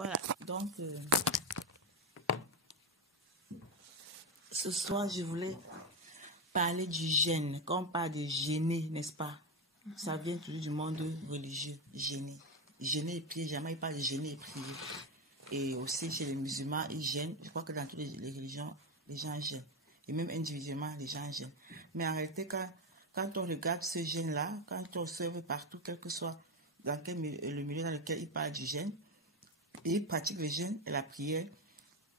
Voilà, donc ce soir, je voulais parler du jeûne. Quand on parle de jeûner, n'est-ce pas? Ça vient toujours du monde religieux, jeûner. Jeûner et prier, jamais il parle de jeûner et prier. Et aussi chez les musulmans, ils jeûnent. Je crois que dans toutes les religions, les gens jeûnent. Et même individuellement, les gens jeûnent. Mais en réalité, quand on regarde ce jeûne-là, quand on observe partout, quel que soit le milieu dans lequel il parle du jeûne, et il pratique le jeûne et la prière,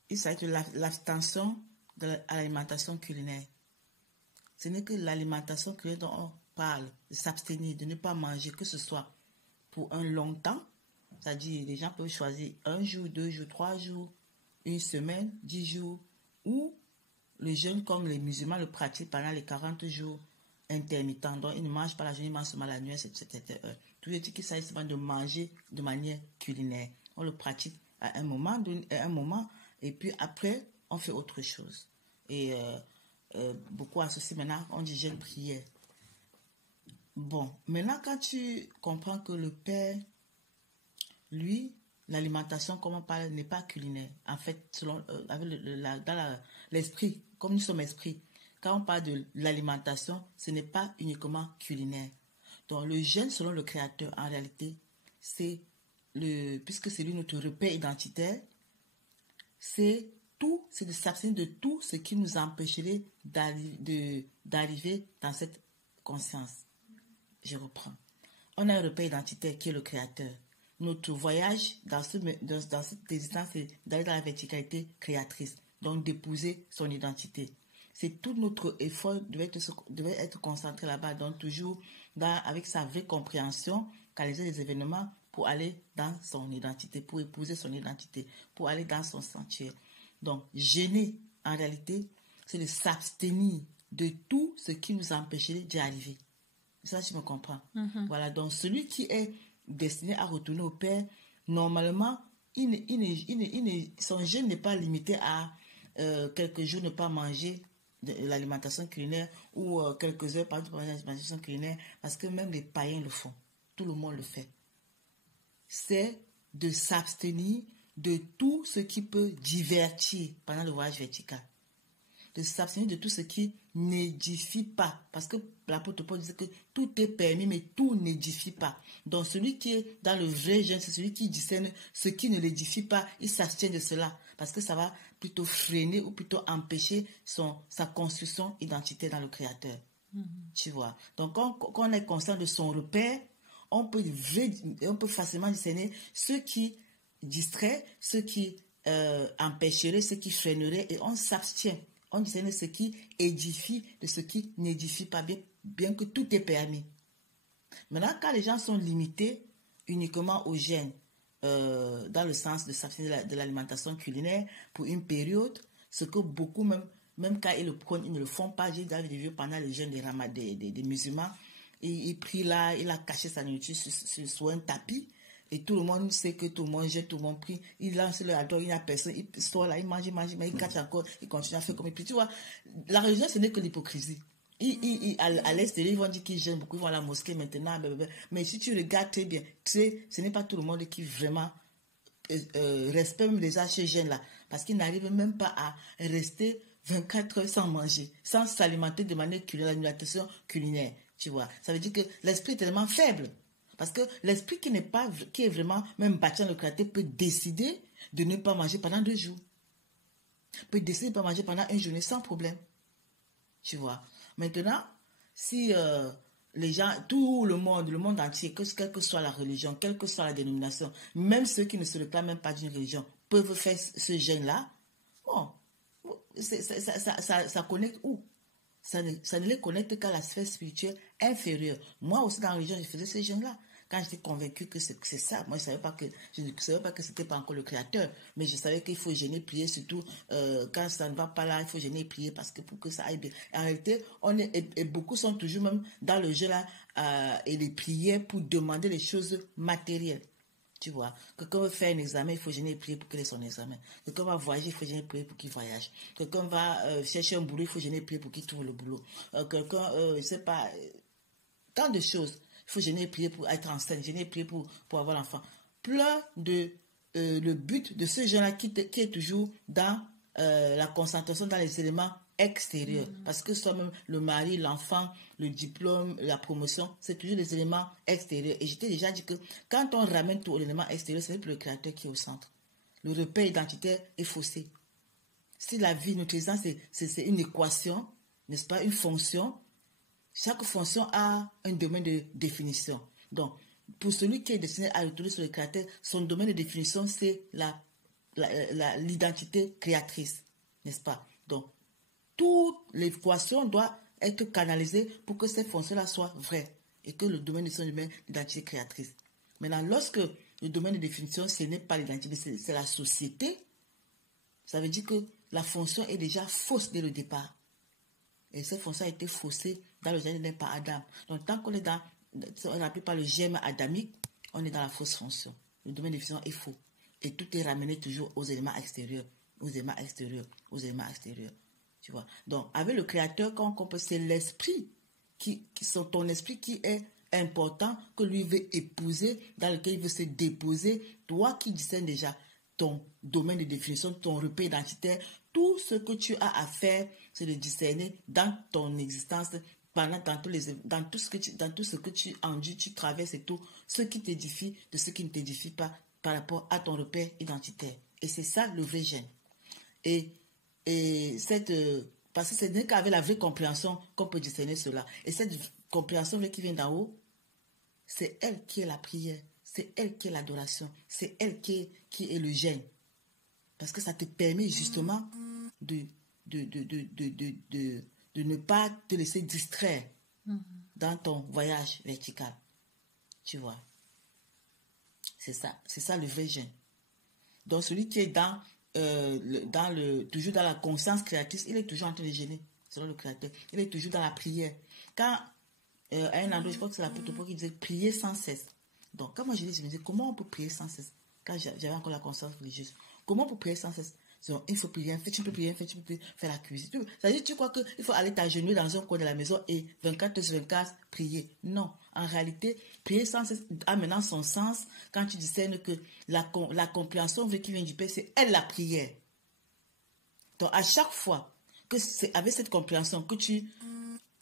il s'agit de l'abstention à l'alimentation culinaire. Ce n'est que l'alimentation culinaire dont on parle, de s'abstenir, de ne pas manger, que ce soit pour un long temps, c'est-à-dire les gens peuvent choisir 1 jour, 2 jours, 3 jours, 1 semaine, 10 jours, ou le jeûne comme les musulmans le pratiquent pendant les 40 jours intermittents. Donc ils ne mangent pas la journée, ils mangent seulement la nuit, etc. Tout le dit qu'il s'agit seulement de manger de manière culinaire. On le pratique à un moment, et puis après, on fait autre chose. Et beaucoup associent maintenant, on dit jeûne prière. Bon, maintenant quand tu comprends que le Père, lui, l'alimentation, comme on parle, n'est pas culinaire. En fait, selon, dans l'esprit, comme nous sommes esprits, quand on parle de l'alimentation, ce n'est pas uniquement culinaire. Donc le jeûne, selon le Créateur, en réalité, puisque c'est lui notre repère identitaire, c'est de s'abstenir de tout ce qui nous empêcherait d'arriver dans cette conscience. Je reprends. On a un repère identitaire qui est le Créateur. Notre voyage dans cette existence, c'est d'aller dans la verticalité créatrice, donc d'épouser son identité. C'est tout notre effort devait être concentré là-bas, donc toujours avec sa vraie compréhension, canaliser les événements pour aller dans son identité, pour épouser son identité, pour aller dans son sanctuaire. Donc, jeûner, en réalité, c'est de s'abstenir de tout ce qui nous empêcherait d'y arriver. Ça, tu me comprends? Voilà, donc celui qui est destiné à retourner au Père, normalement, son jeûne n'est pas limité à quelques jours ne pas manger de l'alimentation culinaire ou quelques heures par jour de l'alimentation culinaire, parce que même les païens le font. Tout le monde le fait. C'est de s'abstenir de tout ce qui peut divertir pendant le voyage vertical. De s'abstenir de tout ce qui n'édifie pas. Parce que l'apôtre Paul disait que tout est permis, mais tout n'édifie pas. Donc celui qui est dans le vrai jeûne, c'est celui qui discerne ce qui ne l'édifie pas, il s'abstient de cela. Parce que ça va plutôt freiner ou plutôt empêcher sa construction identitaire dans le Créateur. Tu vois. Donc quand on est conscient de son repère, on peut facilement discerner ce qui distrait, ce qui empêcherait, ce qui freinerait, et on s'abstient. On discerne ce qui édifie de ce qui n'édifie pas, bien que tout est permis. Maintenant, quand les gens sont limités uniquement au jeûne, dans le sens de s'abstenir de l'alimentation culinaire pour une période, ce que beaucoup, même quand ils le prennent, ils ne le font pas. J'ai déjà vu pendant le jeûne des musulmans, il prie là, il a caché sa nourriture sur un tapis. Et tout le monde sait que tout le monde jette, tout le monde prie. Il lance le adore, il n'y a personne. Il sort là, il mange, mais il cache encore. Il continue à faire comme il prie. Tu vois, la religion, ce n'est que l'hypocrisie. À l'extérieur, ils vont dire qu'ils gênent beaucoup. Ils vont à la mosquée maintenant. Blablabla. Mais si tu regardes très bien, tu sais, ce n'est pas tout le monde qui vraiment respecte même déjà ce gêne-là. Parce qu'ils n'arrivent même pas à rester 24 heures sans manger, sans s'alimenter de manière culinaire, l'alimentation culinaire. Tu vois, ça veut dire que l'esprit est tellement faible. Parce que l'esprit qui est vraiment même bâti dans le Créateur peut décider de ne pas manger pendant 2 jours. Peut décider de ne pas manger pendant 1 journée sans problème. Tu vois. Maintenant, si les gens, tout le monde entier, quelle que soit la religion, quelle que soit la dénomination, même ceux qui ne se réclament même pas d'une religion, peuvent faire ce jeûne-là, bon, ça connecte où? Ça ne les connecte qu'à la sphère spirituelle inférieure. Moi aussi, dans la religion, je faisais ce jeûne-là. Quand j'étais convaincu que c'est ça, moi je ne savais pas que c'était pas encore le Créateur, mais je savais qu'il faut jeûner, prier, surtout quand ça ne va pas là, il faut jeûner et prier parce que pour que ça aille bien. En réalité, et beaucoup sont toujours même dans le jeûne là et les prières pour demander les choses matérielles. Tu vois, quelqu'un veut faire un examen, il faut jeûner et prier pour qu'il ait son examen. Quelqu'un va voyager, il faut jeûner et prier pour qu'il voyage. Quelqu'un va chercher un boulot, il faut jeûner et prier pour qu'il trouve le boulot. Quelqu'un, je ne sais pas, tant de choses. Il faut jeûner et prier pour être enceinte, jeûner et prier pour avoir l'enfant. Plein de le but de ce genre-là qui est toujours dans la concentration dans les éléments extérieurs. Parce que soi-même, le mari, l'enfant, le diplôme, la promotion, c'est toujours les éléments extérieurs. Et je t'ai déjà dit que quand on ramène tout aux éléments extérieurs, c'est le créateur qui est au centre. Le repère identitaire est faussé. Si la vie, notre existence, c'est une équation, n'est-ce pas, une fonction, chaque fonction a un domaine de définition. Donc, pour celui qui est destiné à retourner sur le créateur, son domaine de définition, c'est l'identité créatrice, n'est-ce pas? Donc, toute l'équation doit être canalisée pour que cette fonction-là soit vraie et que le domaine de son domaine d'identité créatrice. Maintenant, lorsque le domaine de définition, ce n'est pas l'identité, c'est la société, ça veut dire que la fonction est déjà fausse dès le départ. Et cette fonction a été faussée dans le jardin par Adam. Donc, tant qu'on est dans, on appelle par le germe adamique, on est dans la fausse fonction. Le domaine de définition est faux. Et tout est ramené toujours aux éléments extérieurs, aux éléments extérieurs, aux éléments extérieurs. Tu vois. Donc, avec le créateur, quand on comprend, c'est l'esprit ton esprit qui est important, que lui veut épouser, dans lequel il veut se déposer. Toi qui discernes déjà ton domaine de définition, ton repère identitaire, tout ce que tu as à faire, c'est de discerner dans ton existence, dans tout ce que tu enduis, tu traverses et tout, ce qui t'édifie de ce qui ne t'édifie pas par rapport à ton repère identitaire. Et c'est ça le vrai gène. Parce que ce n'est qu'avec la vraie compréhension qu'on peut discerner cela. Et cette compréhension qui vient d'en haut, c'est elle qui est la prière, c'est elle qui est l'adoration, c'est elle qui est le gène. Parce que ça te permet justement de ne pas te laisser distraire dans ton voyage vertical. Tu vois. C'est ça le vrai gène. Donc celui qui est toujours dans la conscience créatrice, il est toujours en train de gêner, selon le créateur. Il est toujours dans la prière. Quand, à un endroit, je crois que c'est l'apôtre Paul qui disait prier sans cesse. Donc, quand moi je me disais, comment on peut prier sans cesse? Quand j'avais encore la conscience religieuse. Comment on peut prier sans cesse? Donc, il faut prier, tu peux prier, tu peux faire la cuisine. C'est-à-dire, tu crois qu'il faut aller t'agenouiller dans un coin de la maison et 24/24 prier. Non. En réalité, prier sans cesse a maintenant son sens quand tu discernes que la compréhension qui vient du Père, c'est elle la prière. Donc, à chaque fois que c'est avec cette compréhension que tu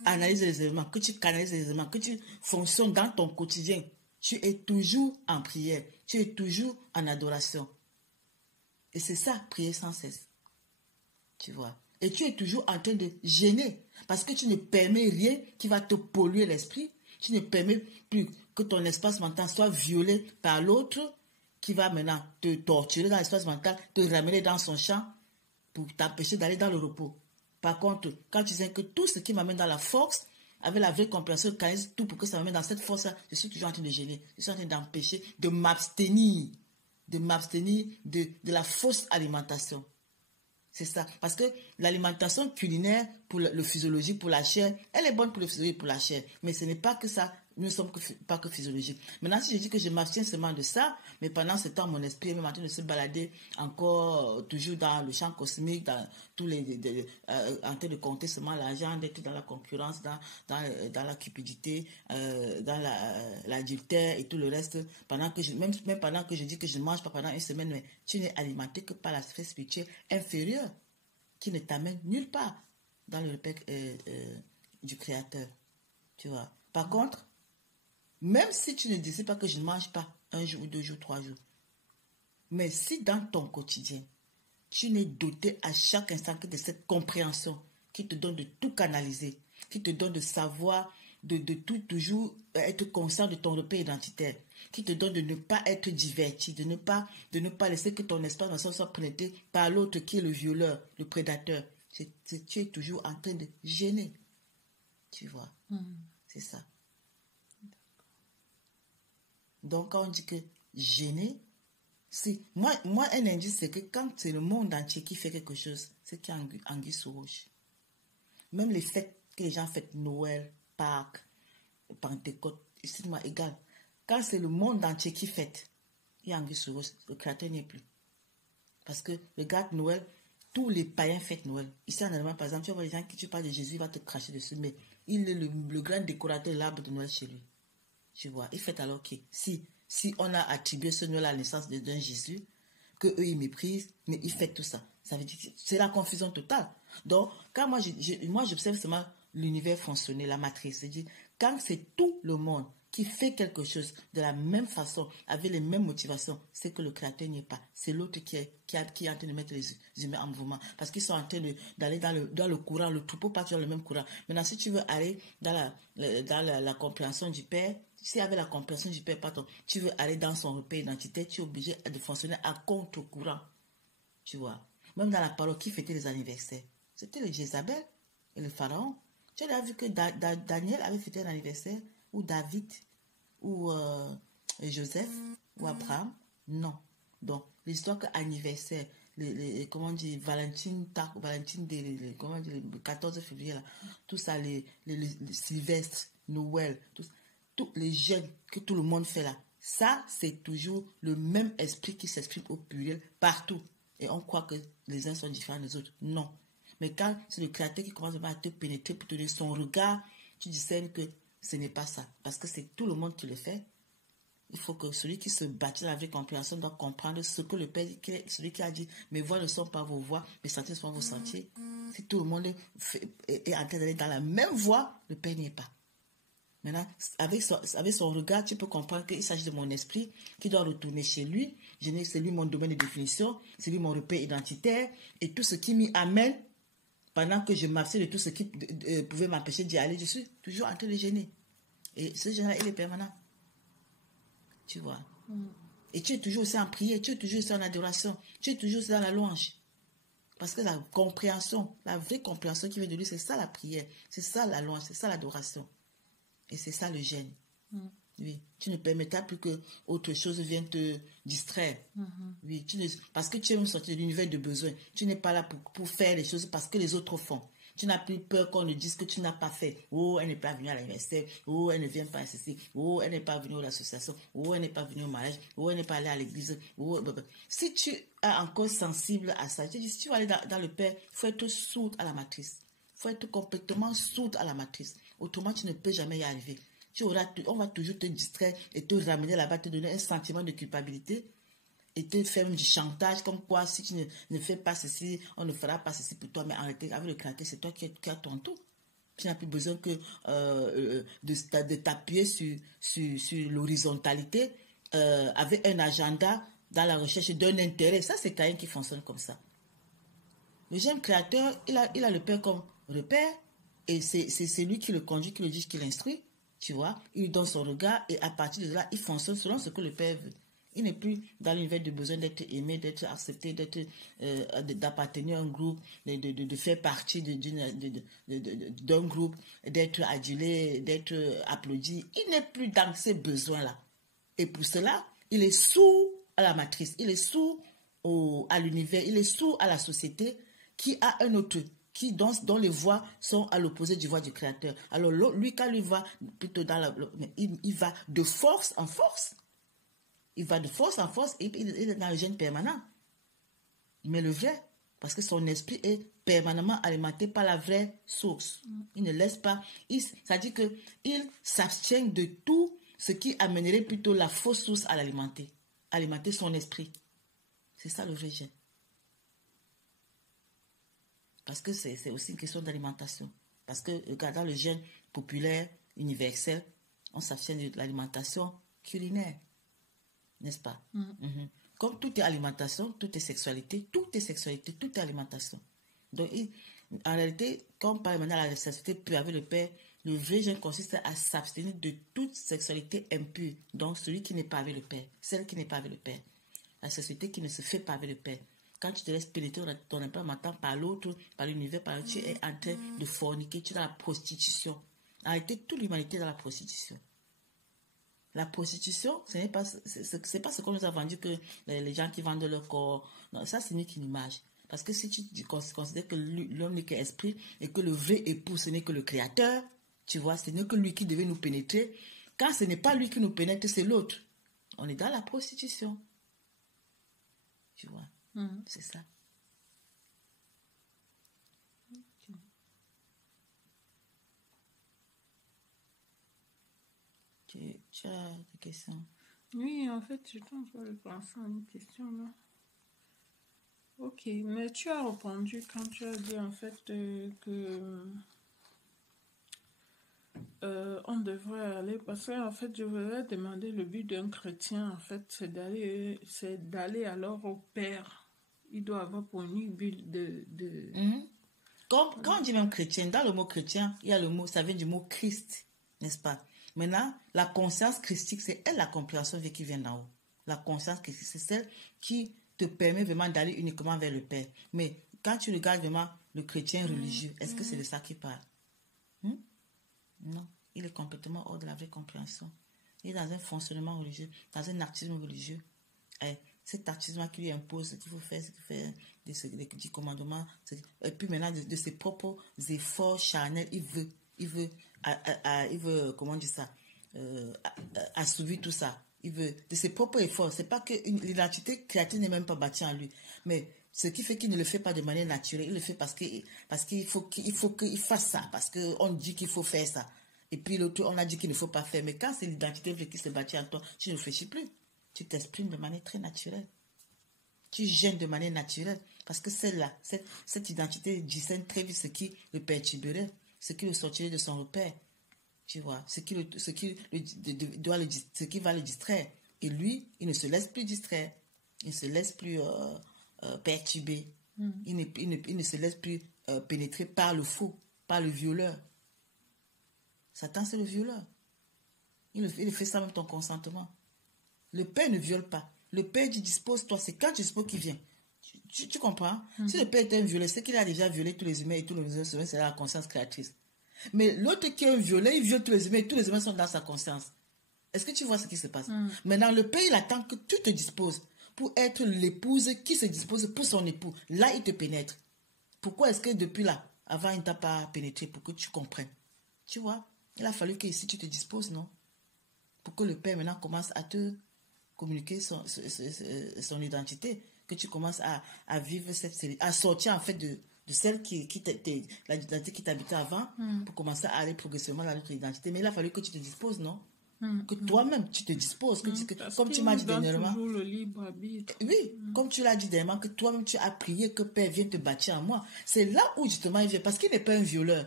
analyses les éléments, que tu canalises les éléments, que tu fonctionnes dans ton quotidien, tu es toujours en prière, tu es toujours en adoration. Et c'est ça, prier sans cesse. Tu vois. Et tu es toujours en train de gêner. Parce que tu ne permets rien qui va te polluer l'esprit. Tu ne permets plus que ton espace mental soit violé par l'autre qui va maintenant te torturer dans l'espace mental, te ramener dans son champ pour t'empêcher d'aller dans le repos. Par contre, quand tu sais que tout ce qui m'amène dans la force, avec la vraie compréhension, canalise tout pour que ça m'amène dans cette force-là, je suis toujours en train de gêner. Je suis en train d'empêcher, de m'abstenir de la fausse alimentation. C'est ça. Parce que l'alimentation culinaire pour le physiologique, pour la chair, elle est bonne pour le physiologique, pour la chair. Mais ce n'est pas que ça. Nous ne sommes pas que physiologiques. Maintenant, si je dis que je m'abstiens seulement de ça, mais pendant ce temps, mon esprit est même en train de se balader encore, toujours dans le champ cosmique, dans tous en train de compter seulement l'argent, d'être dans la concurrence, dans la cupidité, dans l'adultère et tout le reste. Pendant que même pendant que je dis que je ne mange pas pendant une semaine, mais tu n'es alimenté que par la sphère spirituelle inférieure qui ne t'amène nulle part dans le repère du Créateur. Tu vois. Par contre, même si tu ne décides pas que je ne mange pas un jour, 2 jours, 3 jours, mais si dans ton quotidien, tu n'es doté à chaque instant que de cette compréhension qui te donne de tout canaliser, qui te donne de savoir, de tout toujours être conscient de ton repère identitaire, qui te donne de ne pas être diverti, de ne pas laisser que ton espace mental soit pénétré par l'autre qui est le violeur, le prédateur. Tu es toujours en train de gêner. Tu vois. C'est ça. Donc, quand on dit que gêner, c'est... Moi, un indice, c'est que quand c'est le monde entier qui fait quelque chose, c'est qu'il y a anguille sous roche. Même les fêtes que les gens fêtent, Noël, Pâques, Pentecôte, c'est moi égal. Quand c'est le monde entier qui fête, il y a anguille sous roche, le créateur n'y est plus. Parce que, regarde Noël, tous les païens fêtent Noël. Ici en Allemagne, par exemple, tu vois les gens qui tu parles de Jésus, il va te cracher dessus, mais il est le grand décorateur de l'arbre de Noël chez lui. Tu vois, il fait alors que si on a attribué ce Noël à la naissance d'un Jésus, qu'eux, ils méprisent, mais ils font tout ça. Ça veut dire que c'est la confusion totale. Donc, quand moi, j'observe seulement l'univers fonctionner, la matrice. C'est-à-dire, quand c'est tout le monde qui fait quelque chose de la même façon, avec les mêmes motivations, c'est que le créateur n'y est pas. C'est l'autre qui est en train de mettre les humains en mouvement. Parce qu'ils sont en train d'aller dans le courant, le troupeau part dans le même courant. Maintenant, si tu veux aller dans la compréhension du Père, si avec la compréhension du Père, pardon, tu veux aller dans son repère identitaire, tu es obligé de fonctionner à contre-courant. Tu vois. Même dans la parole, qui fêtait les anniversaires? C'était le Jézabel et le Pharaon. Tu as vu que Daniel avait fêté un anniversaire, ou David, ou Joseph, ou Abraham? Non. Donc, l'histoire que anniversaire, comment dire, Valentine, comment dire, le 14 février, là, tout ça, les Sylvestre, Noël, tous les jeunes que tout le monde fait là, ça, c'est toujours le même esprit qui s'exprime au pluriel partout. Et on croit que les uns sont différents des autres. Non. Mais quand c'est le créateur qui commence à te pénétrer pour te donner son regard, tu discernes que ce n'est pas ça. Parce que c'est tout le monde qui le fait. Il faut que celui qui se bâtit dans la vraie compréhension doit comprendre ce que le Père, celui qui a dit, mes voix ne sont pas vos voix, mes sentiers ne sont pas vos sentiers. Si tout le monde est en train d'aller dans la même voie, le Père n'y est pas. Maintenant, avec son regard, tu peux comprendre qu'il s'agit de mon esprit qui doit retourner chez lui. C'est lui mon domaine de définition, c'est lui mon repère identitaire. Et tout ce qui m'y amène, pendant que je m'abstiens de tout ce qui pouvait m'empêcher d'y aller, je suis toujours en train de gêner. Et ce gêne-là, il est permanent. Tu vois. Et tu es toujours aussi en prière, tu es toujours aussi en adoration, tu es toujours aussi dans la louange. Parce que la compréhension, la vraie compréhension qui vient de lui, c'est ça la prière, c'est ça la louange, c'est ça l'adoration. Et c'est ça le gêne. Oui. Tu ne permettras plus que autre chose vienne te distraire. Oui. Parce que tu es une sortie de l'univers de besoin. Tu n'es pas là pour faire les choses parce que les autres font. Tu n'as plus peur qu'on ne dise que tu n'as pas fait. Oh, elle n'est pas venue à l'anniversaire. Oh, elle ne vient pas à ceci. Oh, elle n'est pas venue à l'association. Oh, elle n'est pas venue au mariage. Oh, elle n'est pas allée à l'église. Oh, si tu es encore sensible à ça, je te dis, si tu vas aller dans le Père, il faut être sourd à la matrice. Il faut être complètement sourd à la matrice. Autrement, tu ne peux jamais y arriver. On va toujours te distraire et te ramener là-bas, te donner un sentiment de culpabilité et te faire même du chantage, comme quoi si tu ne fais pas ceci, on ne fera pas ceci pour toi. Mais en réalité, avec le créateur, c'est toi qui as ton tour. Tu n'as plus besoin que de t'appuyer sur l'horizontalité avec un agenda dans la recherche d'un intérêt. Ça, c'est Caïn qui fonctionne comme ça. Le jeune créateur, il a le Père comme repère et c'est lui qui le conduit, qui le dit, qui l'instruit. Tu vois, il lui donne son regard et à partir de là, il fonctionne selon ce que le Père veut. Il n'est plus dans l'univers de besoin d'être aimé, d'être accepté, d'appartenir à un groupe, de faire partie d'un groupe, d'être adulé, d'être applaudi. Il n'est plus dans ces besoins-là. Et pour cela, il est sourd à la matrice, il est sourd à l'univers, il est sourd à la société qui a un autre, dont les voix sont à l'opposé du voix du créateur. Alors lui, quand il va plutôt il va de force en force. Il va de force en force et il est dans le gène permanent. Mais le vrai, parce que son esprit est permanemment alimenté par la vraie source. Il ne laisse pas, ça dit qu'il s'abstient de tout ce qui amènerait plutôt la fausse source à l'alimenter. Alimenter son esprit. C'est ça le vrai gène. Parce que c'est aussi une question d'alimentation. Parce que, regardant le gène populaire, universel, on s'abstient de l'alimentation culinaire. N'est-ce pas? Comme tout est alimentation, tout est sexualité, tout est alimentation. Donc, en réalité, quand on parle maintenant de la sexualité avec le Père, le vrai gène consiste à s'abstenir de toute sexualité impure. Donc, celui qui n'est pas avec le Père, celle qui n'est pas avec le Père. La sexualité qui ne se fait pas avec le Père. Quand tu te laisses pénétrer dans ton implantation par l'autre, par l'univers, par l'autre, tu es en train de forniquer, tu es dans la prostitution. En réalité, toute l'humanité est dans la prostitution. La prostitution, ce n'est pas ce qu'on nous a vendu que les gens qui vendent leur corps. Non, ça, c'est une image. Parce que si tu considères que l'homme n'est qu'esprit et que le vrai époux, ce n'est que le créateur, tu vois, ce n'est que lui qui devait nous pénétrer. Quand ce n'est pas lui qui nous pénètre, c'est l'autre. On est dans la prostitution. Tu vois, c'est ça. Tu as des questions? Oui, en fait, je suis en train de penser à une question là. Ok, mais tu as répondu quand tu as dit en fait que on devrait aller, parce que en fait je voudrais demander le but d'un chrétien en fait c'est d'aller alors au Père. Il doit avoir pour unique but de... Mhm. Quand on dit même chrétien, dans le mot chrétien, il y a le mot, ça vient du mot Christ, n'est-ce pas? Maintenant, la conscience christique, c'est elle la compréhension qui vient d'en haut. La conscience christique, c'est celle qui te permet vraiment d'aller uniquement vers le Père. Mais quand tu regardes vraiment le chrétien religieux, est-ce que c'est de ça qu'il parle? Non, il est complètement hors de la vraie compréhension. Il est dans un fonctionnement religieux, dans un actisme religieux. Et cet actisme qui lui impose ce qu'il faut faire, ce qu'il fait, des 10 commandements. Et puis maintenant, de ses propres efforts charnels, il veut, comment dire ça, assouvir tout ça. Il veut, de ses propres efforts. C'est pas que l'identité créative n'est même pas bâtie en lui. Mais ce qui fait qu'il ne le fait pas de manière naturelle, il le fait parce qu'il faut qu'il fasse ça, parce qu'on dit qu'il faut faire ça. Et puis l'autre, on a dit qu'il ne faut pas faire. Mais quand c'est l'identité qui se bâtit en toi, tu ne réfléchis plus. Tu t'exprimes de manière très naturelle. Tu gênes de manière naturelle. Parce que celle-là, cette identité discerne très vite ce qui le perturberait, ce qui le sortirait de son repère. Tu vois, ce qui va le distraire. Et lui, il ne se laisse plus distraire. Il ne se laisse plus perturber. Il ne se laisse plus pénétrer par le faux, par le violeur. Satan, c'est le violeur. Il fait ça même ton consentement. Le Père ne viole pas. Le Père dit dispose-toi. C'est quand tu disposes qu'il vient. Tu comprends? Si le Père est un violeur, c'est qu'il a déjà violé tous les humains et tous les humains, c'est la conscience créatrice. Mais l'autre qui est un violeur, il viole tous les humains et tous les humains sont dans sa conscience. Est-ce que tu vois ce qui se passe? Maintenant, le Père, il attend que tu te disposes pour être l'épouse qui se dispose pour son époux. Là, il te pénètre. Pourquoi est-ce que depuis là, avant, il ne t'a pas pénétré pour que tu comprennes? Tu vois? Il a fallu que ici tu te disposes, non? Pour que le Père maintenant commence à te communiquer son identité, que tu commences à vivre à sortir en fait de celle l'identité qui t'habitait avant, pour commencer à aller progressivement dans notre identité. Mais il a fallu que tu te disposes, non? Que toi-même tu te disposes, comme tu m'as dit dernièrement. Le libre arbitre. Oui, comme tu l'as dit dernièrement, que toi-même tu as prié que Père vienne te bâtir en moi. C'est là où justement il vient, parce qu'il n'est pas un violeur.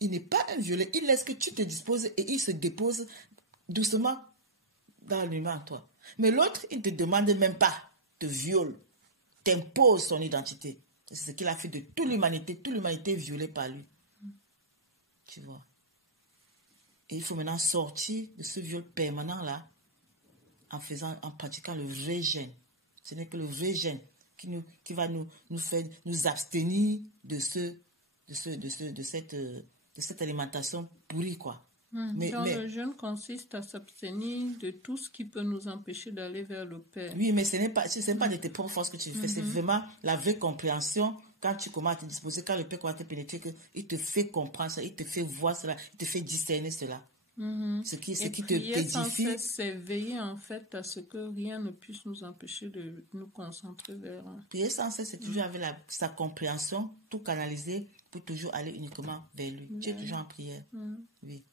Il n'est pas un violeur, il laisse que tu te disposes et il se dépose doucement dans l'humain en toi. Mais l'autre, il ne te demande même pas, te viole, t'impose son identité. C'est ce qu'il a fait de toute l'humanité est violée par lui. Tu vois. Et il faut maintenant sortir de ce viol permanent-là en pratiquant le vrai jeûne. Ce n'est que le vrai jeûne qui va nous faire nous abstenir de cette alimentation pourrie, quoi. Mais le jeûne consiste à s'abstenir de tout ce qui peut nous empêcher d'aller vers le Père. Oui, mais ce n'est pas de tes propres forces que tu fais, c'est vraiment la vraie compréhension. Quand tu commences à te disposer, quand le Père commence à te pénétrer, il te fait comprendre ça, il te fait voir cela, il te fait discerner cela. Ce qui te édifie. C'est veiller en fait à ce que rien ne puisse nous empêcher de nous concentrer vers... Prier sans cesse, c'est toujours avec sa compréhension, tout canaliser pour toujours aller uniquement vers lui. Tu es toujours en prière. Oui.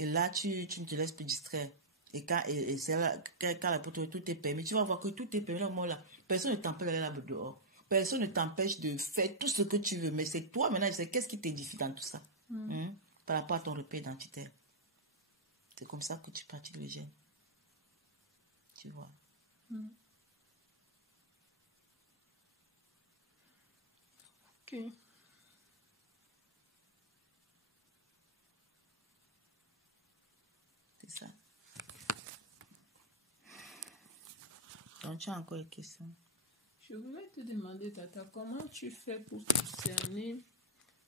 Et là, tu ne te laisses plus distraire. Et c'est là, quand l'apôtre, tout est permis, tu vas voir que tout est permis à là. Personne ne t'empêche d'aller là dehors. Personne ne t'empêche de faire tout ce que tu veux. Mais c'est toi maintenant, c'est qu'est-ce qui t'édifie dans tout ça, par rapport à ton repère identitaire. C'est comme ça que tu pratiques le jeûne. Tu vois. Ok. C'est ça. Donc, tu as encore une question? Je voulais te demander, Tata, comment tu fais pour discerner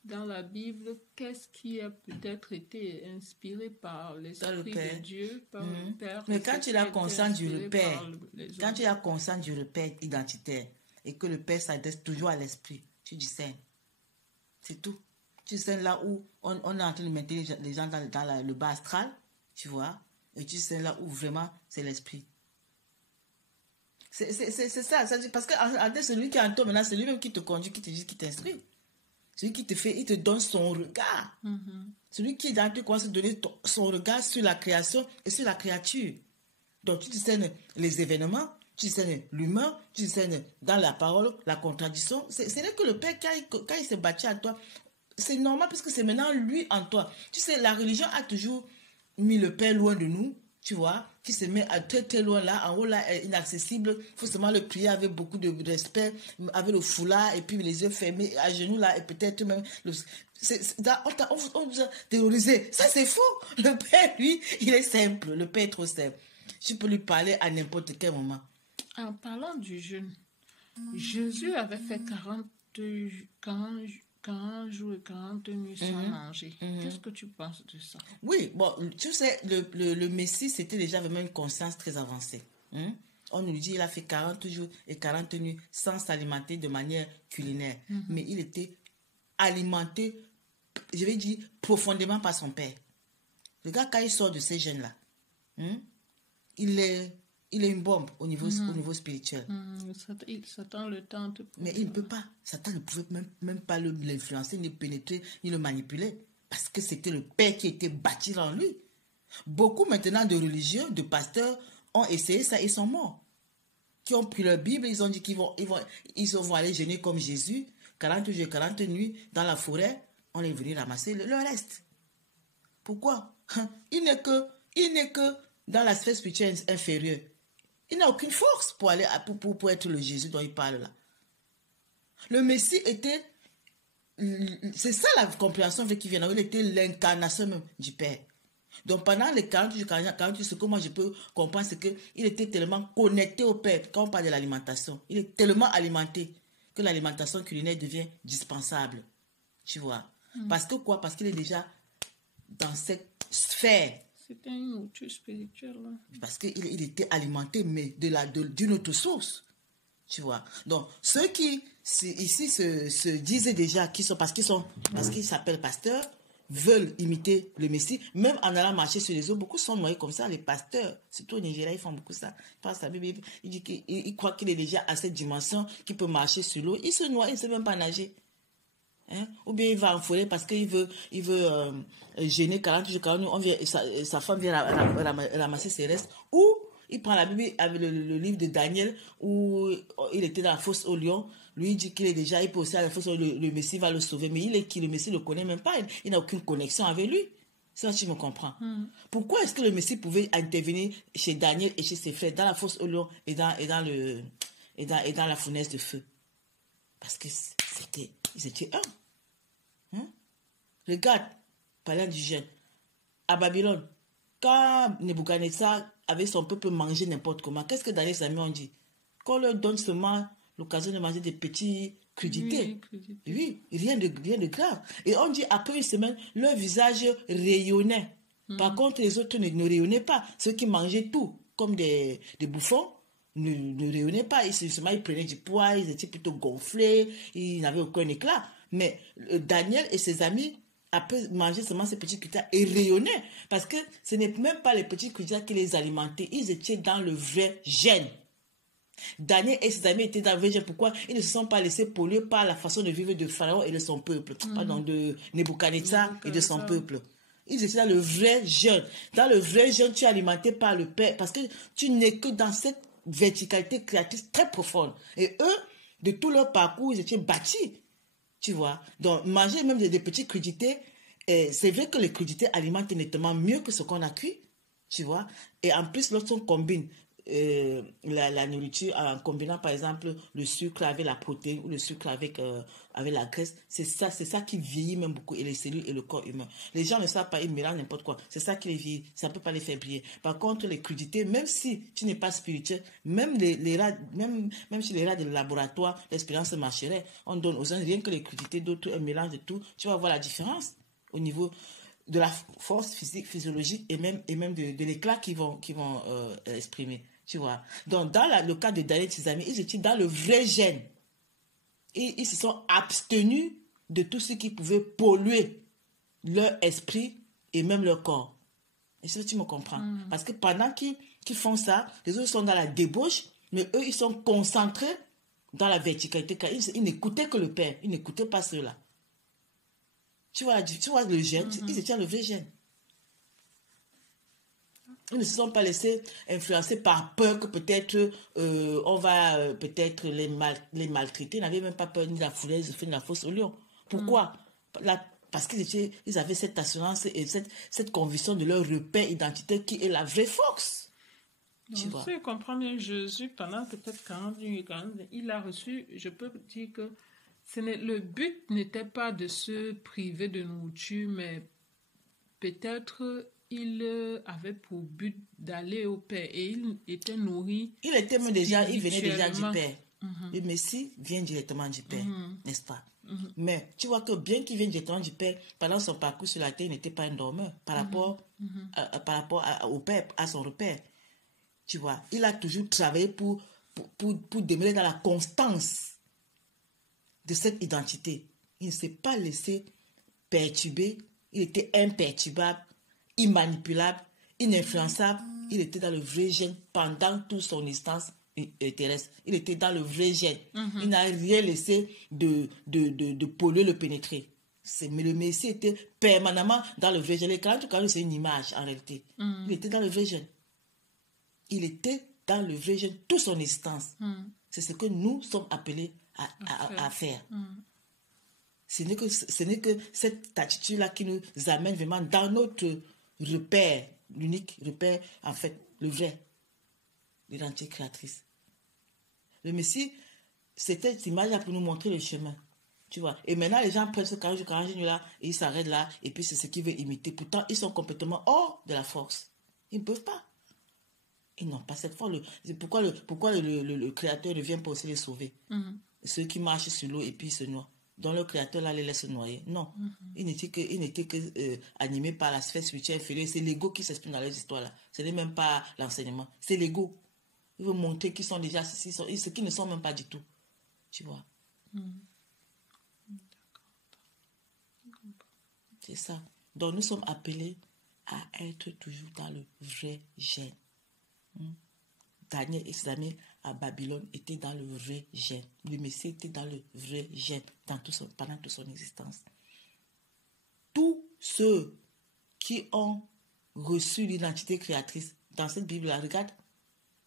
dans la Bible qu'est-ce qui a peut-être été inspiré par l'Esprit de Dieu, par le Père. Mais quand tu as conscience du repère, quand tu as conscience du repère identitaire et que le Père s'adresse toujours à l'Esprit, tu discernes. C'est tout. Tu sais là où on est en train de mettre les gens dans le bas astral, tu vois, et tu sais là où vraiment c'est l'Esprit. C'est ça, parce que celui qui est en toi maintenant, c'est lui-même qui te conduit, qui te dit, qui t'instruit. Celui qui te fait, il te donne son regard. Celui qui est dans toi commence à donner son regard sur la création et sur la créature. Donc tu discernes les événements, tu discernes l'humain, tu discernes dans la parole, la contradiction. C'est vrai que le Père, quand il s'est bâti à toi, c'est normal parce que c'est maintenant lui en toi. Tu sais, la religion a toujours mis le Père loin de nous, tu vois, qui se met à très très loin là, en haut là, inaccessible. Il faut seulement le prier avec beaucoup de respect, avec le foulard et puis les yeux fermés, à genoux là, et peut-être même... on vous a terrorisé. Ça, c'est faux. Le Père, lui, il est simple. Le Père est trop simple. Tu peux lui parler à n'importe quel moment. En parlant du jeûne, Jésus avait fait 40 jours et 40 nuits sans manger. Qu'est-ce que tu penses de ça? Oui, bon, tu sais, le Messie, c'était déjà vraiment une conscience très avancée. On nous dit qu'il a fait 40 jours et 40 nuits sans s'alimenter de manière culinaire. Mais il était alimenté, je vais dire, profondément par son Père. Le gars, quand il sort de ces jeûnes-là, il est une bombe au niveau spirituel. Satan le tente. Mais il ne peut pas. Satan ne pouvait même pas l'influencer, ni le pénétrer, ni le manipuler. Parce que c'était le Père qui était bâti en lui. Beaucoup maintenant de religieux, de pasteurs, ont essayé ça et sont morts. Qui ont pris leur Bible, ils ont dit qu'ils vont aller jeûner comme Jésus, 40 jours, 40 nuits, dans la forêt. On est venu ramasser le reste. Pourquoi? Il n'est que dans la sphère spirituelle inférieure. Il n'a aucune force pour être le Jésus dont il parle là. Le Messie était... C'est ça la compréhension qui vient. Il était l'incarnation même du Père. Donc pendant les 40 jours, ce que moi je peux comprendre, c'est qu'il était tellement connecté au Père. Quand on parle de l'alimentation, il est tellement alimenté que l'alimentation culinaire devient dispensable. Tu vois. Parce que quoi? Parce qu'il est déjà dans cette sphère. C'était une nourriture spirituelle. Là. Parce qu'il était alimenté, mais d'une autre source. Tu vois. Donc, ceux qui ici se disaient déjà parce qu'ils s'appellent pasteurs, veulent imiter le Messie, même en allant marcher sur les eaux, beaucoup sont noyés comme ça, les pasteurs, surtout au Nigeria, ils font beaucoup ça. Ils passent la Bible, ils disent qu'ils croient qu'il est déjà à cette dimension, qu'il peut marcher sur l'eau, il se noie, il ne sait même pas nager. Ou bien il va en forêt parce qu'il veut gêner 40 jours, 40 jours, sa femme vient ramasser ses restes, ou il prend la Bible avec le livre de Daniel où il était dans la fosse au lion. Lui, il dit qu'il est déjà, il peut aussi à la fosse où le Messie va le sauver. Mais il est qui? Le Messie ne le connaît même pas. Il n'a aucune connexion avec lui. Ça, tu me comprends. Pourquoi est-ce que le Messie pouvait intervenir chez Daniel et chez ses frères dans la fosse au lion et dans la fournaise de feu? Parce que ils étaient un. Regarde, parlant du jeûne, à Babylone, quand Nebuchadnezzar avait son peuple mangé n'importe comment, qu'est-ce que Daniel et ses amis ont dit? Qu'on leur donne seulement l'occasion de manger des petits crudités. Oui, rien de grave. Et on dit, après une semaine, leur visage rayonnait. Par contre, les autres ne rayonnaient pas. Ceux qui mangeaient tout, comme des bouffons, ne rayonnaient pas. Ils prenaient du poids, ils étaient plutôt gonflés, ils n'avaient aucun éclat. Mais Daniel et ses amis, après manger seulement ces petits crudités, et rayonnaient. Parce que ce n'est même pas les petits crudités qui les alimentaient. Ils étaient dans le vrai gène. Daniel et ses amis étaient dans le vrai gène. Pourquoi? Ils ne se sont pas laissés polluer par la façon de vivre de Pharaon et de son peuple. Pardon, de Nebuchadnezzar et de son peuple. Ils étaient dans le vrai jeûne. Dans le vrai jeûne, tu es alimenté par le Père. Parce que tu n'es que dans cette verticalité créatrice très profonde. Et eux, de tout leur parcours, ils étaient bâtis. Tu vois. Donc, manger même des petits crudités, c'est vrai que les crudités alimentent nettement mieux que ce qu'on a cuit. Tu vois. Et en plus, lorsqu'on combine la nourriture en combinant par exemple le sucre avec la protéine ou le sucre avec la graisse, c'est ça qui vieillit même beaucoup, et les cellules et le corps humain. Les gens ne savent pas, ils mélangent n'importe quoi, c'est ça qui les vieillit, ça ne peut pas les faire briller. Par contre, les crudités, même si tu n'es pas spirituel, même les rats, même chez les rats de laboratoire, l'expérience marcherait. On donne aux gens rien que les crudités, d'autres un mélange de tout, tu vas voir la différence au niveau de la force physique, physiologique et même de l'éclat qu'ils vont exprimer. Tu vois. Donc, dans le cas de Daniel et ses amis, ils étaient dans le vrai gène. Et ils se sont abstenus de tout ce qui pouvait polluer leur esprit et même leur corps. Et ça, tu me comprends. Parce que pendant qu'ils font ça, les autres sont dans la débauche, mais eux, ils sont concentrés dans la verticalité. Car ils n'écoutaient que le Père. Ils n'écoutaient pas ceux-là. Tu vois le gène, ils étaient dans le vrai gène. Ils ne se sont pas laissés influencer par peur que peut-être on va peut-être les maltraiter. Ils n'avaient même pas peur ni de la fournaise ni de la fosse au lion. Pourquoi? Parce ils avaient cette assurance et cette conviction de leur repère identitaire qui est la vraie force. Donc, si je comprends bien, Jésus, pendant peut-être 40 ans, il a reçu, je peux dire que le but n'était pas de se priver de nourriture, mais peut-être il avait pour but d'aller au Père et il était nourri. Il venait déjà du Père. Le Messie vient directement du Père, n'est-ce pas? Mais tu vois que bien qu'il vienne directement du Père, pendant son parcours sur la terre, il n'était pas un dormeur par rapport au Père, à son repère. Tu vois, il a toujours travaillé pour demeurer dans la constance de cette identité. Il ne s'est pas laissé perturber. Il était imperturbable, immanipulable, ininfluençable. Il était dans le vrai gène pendant toute son existence terrestre. Il était dans le vrai gène. Il n'a rien laissé de polluer, le pénétrer. Mais le Messie était permanemment dans le vrai gène. Et quand c'est une image en réalité. Il était dans le vrai gène. Il était dans le vrai gène, toute son existence. C'est ce que nous sommes appelés à faire. Ce n'est que cette attitude-là qui nous amène vraiment dans notre repère, l'unique repère, en fait, le vrai, l'identité créatrice. Le Messie, c'était cette image-là pour nous montrer le chemin. Tu vois. Et maintenant, les gens prennent ce 40 jours-là et ils s'arrêtent là, et puis c'est ce qu'ils veulent imiter. Pourtant, ils sont complètement hors de la force. Ils ne peuvent pas. Ils n'ont pas cette force. Pourquoi le Créateur ne vient pas aussi les sauver? Ceux qui marchent sur l'eau et puis ils se noient. Donc le Créateur là les laisse noyer. Non. Il n'était que animé par la sphère spirituelle inférieure. C'est l'ego qui s'exprime dans les histoires là. Ce n'est même pas l'enseignement. C'est l'ego. Il veut montrer qu'ils sont déjà ce qui ne sont même pas du tout. Tu vois. C'est ça. Donc nous sommes appelés à être toujours dans le vrai gène. Daniel et ses amis à Babylone étaient dans le vrai gène. Le Messie était dans le vrai gène pendant toute son existence. Tous ceux qui ont reçu l'identité créatrice dans cette Bible-là, regarde,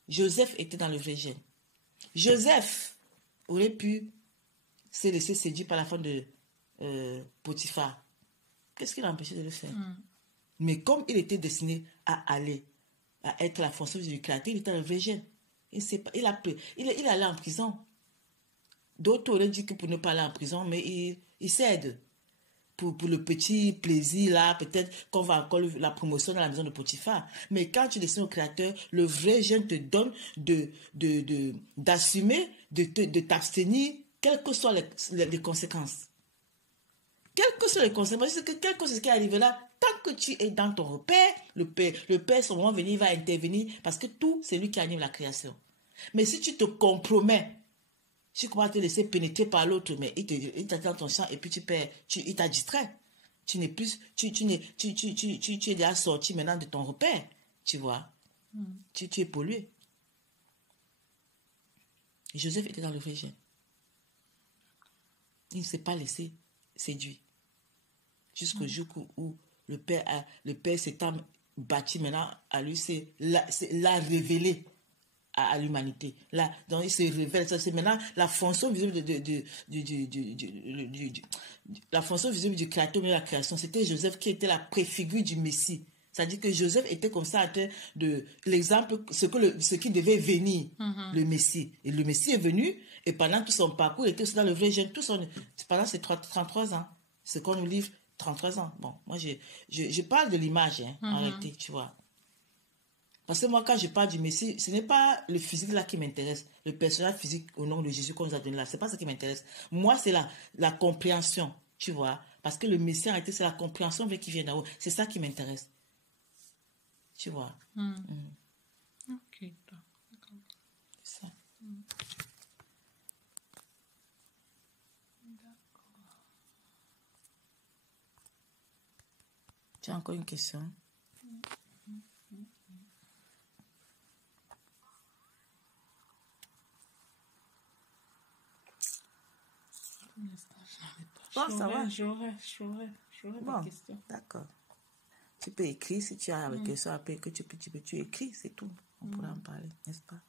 Joseph était dans le vrai gène. Joseph aurait pu se laisser séduire par la femme de Potiphar. Qu'est-ce qui l'a empêché de le faire? Mais comme il était destiné à être la fonction du Créateur, il était dans le vrai gène. Il est allé en prison. D'autres auraient dit que pour ne pas aller en prison, mais il cède. Pour le petit plaisir là, peut-être qu'on va encore la promotion dans la maison de Potiphar. Mais quand tu destines au Créateur, le vrai gène te donne d'assumer, de t'abstenir, quelles que soient les conséquences. Quelles que soient les conséquences, quel que soit ce qui arrive là, tant que tu es dans ton repère, le Père, son moment venu, il va intervenir parce que tout, c'est lui qui anime la création. Mais si tu te compromets, tu commences à te laisser pénétrer par l'autre, mais il t'a dans ton champ et puis il t'a distrait. Tu n'es plus, tu es déjà sorti maintenant de ton repère, tu vois. Tu es pollué. Et Joseph était dans le vrai gène. Il ne s'est pas laissé séduire. Jusqu'au jour où le Père s'étant bâti maintenant à lui, l'a révélé à l'humanité. Là, donc il se révèle. C'est maintenant la fonction visible la fonction visible du Créateur de la création. C'était Joseph qui était la préfigure du Messie. C'est-à-dire que Joseph était comme ça de l'exemple, ce qui devait venir, le Messie. Et le Messie est venu, et pendant tout son parcours, il était aussi dans le vrai gène. Pendant ces 33 ans, ce qu'on nous livre, 33 ans. Bon, moi, je parle de l'image, en réalité, tu vois. Parce que moi, quand je parle du Messie, ce n'est pas le physique là qui m'intéresse, le personnage physique au nom de Jésus qu'on nous a donné là. Ce n'est pas ça qui m'intéresse. Moi, c'est la compréhension, tu vois. Parce que le Messie, en réalité, c'est la compréhension qui vient d'en haut. C'est ça qui m'intéresse. Tu vois. Ok, d'accord. C'est ça. D'accord. Tu as encore une question? Bon, ça va. J'aurais Bon, des questions. d'accord. Tu peux écrire si tu as quelque chose après que tu écris, c'est tout. On pourra en parler, n'est-ce pas?